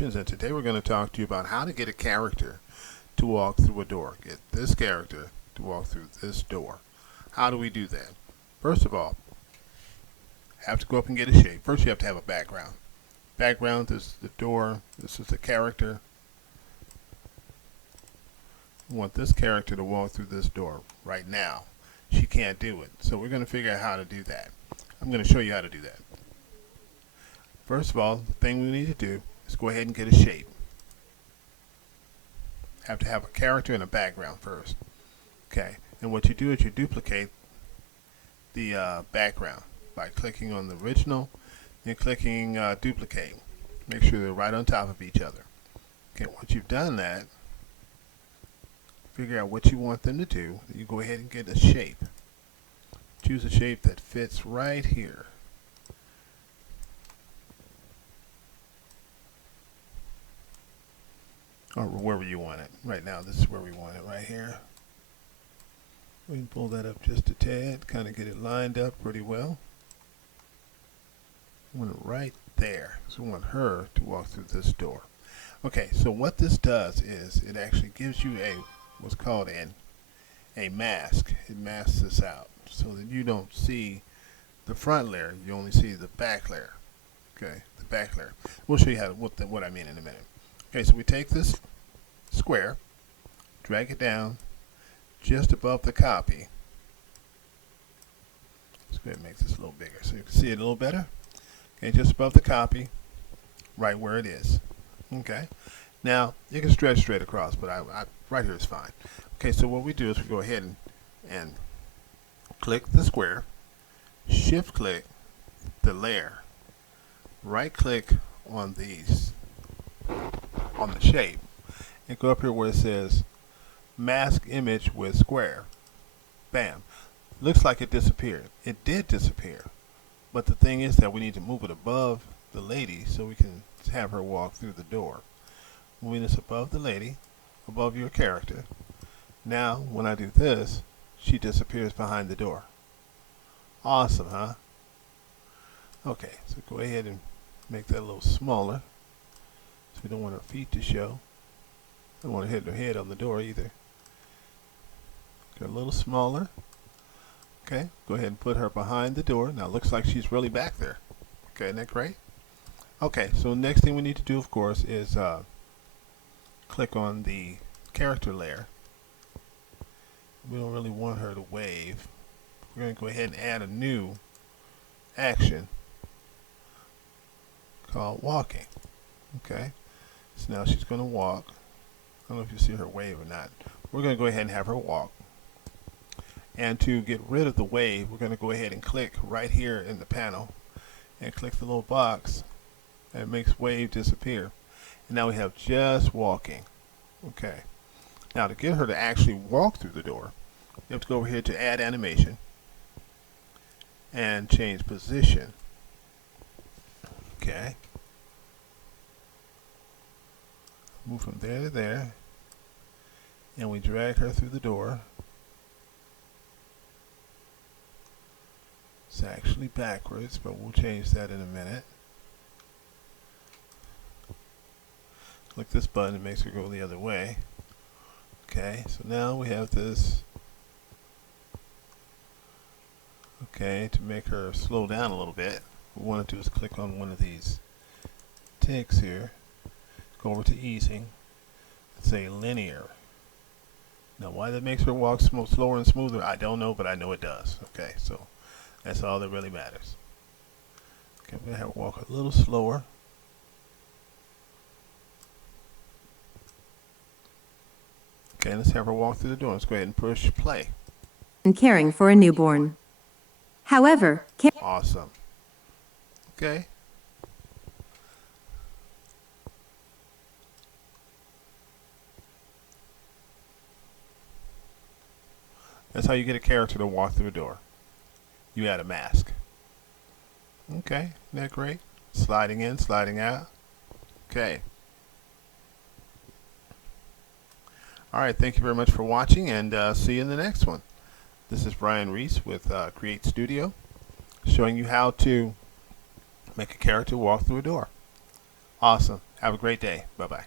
Solutions, and today we're going to talk to you about how to get a character to walk through a door. Get this character to walk through this door. How do we do that? First of all, have to go up and get a shape. First you have to have a background. Background, this is the door, this is the character. We want this character to walk through this door right now. She can't do it, so we're going to figure out how to do that. I'm going to show you how to do that. First of all, the thing we need to do is go ahead and get a shape. Have to have a character and a background first. Okay, and what you do is you duplicate the background by clicking on the original and clicking duplicate. Make sure they're right on top of each other. Okay, once you've done that, figure out what you want them to do. You go ahead and get a shape. Choose a shape that fits right here. Or wherever you want it. Right now, this is where we want it, right here. We can pull that up just a tad, kind of get it lined up pretty well. We want it right there. So we want her to walk through this door. Okay, so what this does is it actually gives you what's called a mask. It masks this out so that you don't see the front layer. You only see the back layer. Okay, the back layer. We'll show you what I mean in a minute. Okay, so we take this square, drag it down just above the copy. Let's go ahead and make this a little bigger so you can see it a little better. Okay, just above the copy, right where it is. Okay, now you can stretch straight across, but right here is fine. Okay, so what we do is we go ahead and click the square, shift click the layer, right click on these, on the shape, and go up here where it says mask image with square. Bam. Looks like it disappeared. It did disappear, but the thing is that we need to move it above the lady so we can have her walk through the door. Moving this above the lady, above your character. Now when I do this, she disappears behind the door. Awesome, huh? Okay, so go ahead and make that a little smaller. So we don't want her feet to show. Don't want to hit her head on the door either. Get a little smaller. Okay, go ahead and put her behind the door. Now it looks like she's really back there. Okay, isn't that great? Okay, so next thing we need to do, of course, is click on the character layer. We don't really want her to wave. We're going to go ahead and add a new action called walking. Okay, so now she's going to walk. I don't know if you see her wave or not. We're going to go ahead and have her walk. And to get rid of the wave, we're going to go ahead and click right here in the panel and click the little box that makes wave disappear. And now we have just walking. Okay. Now to get her to actually walk through the door, you have to go over here to add animation and change position. Okay. Move from there to there, and we drag her through the door. It's actually backwards, but we'll change that in a minute. Click this button, it makes her go the other way. Okay, so now we have this. Okay, to make her slow down a little bit, what we want to do is click on one of these ticks here. Go over to easing and say linear. Now why that makes her walk slower and smoother, I don't know, but I know it does. Okay, so that's all that really matters. Okay, I'm going to have her walk a little slower. Okay, let's have her walk through the door. Let's go ahead and push play. And caring for a newborn. However, Awesome. Okay. That's how you get a character to walk through a door. You add a mask. Okay, isn't that great? Sliding in, sliding out. Okay. Alright, thank you very much for watching, and see you in the next one. This is Brian Reese with Create Studio, showing you how to make a character walk through a door. Awesome. Have a great day. Bye bye.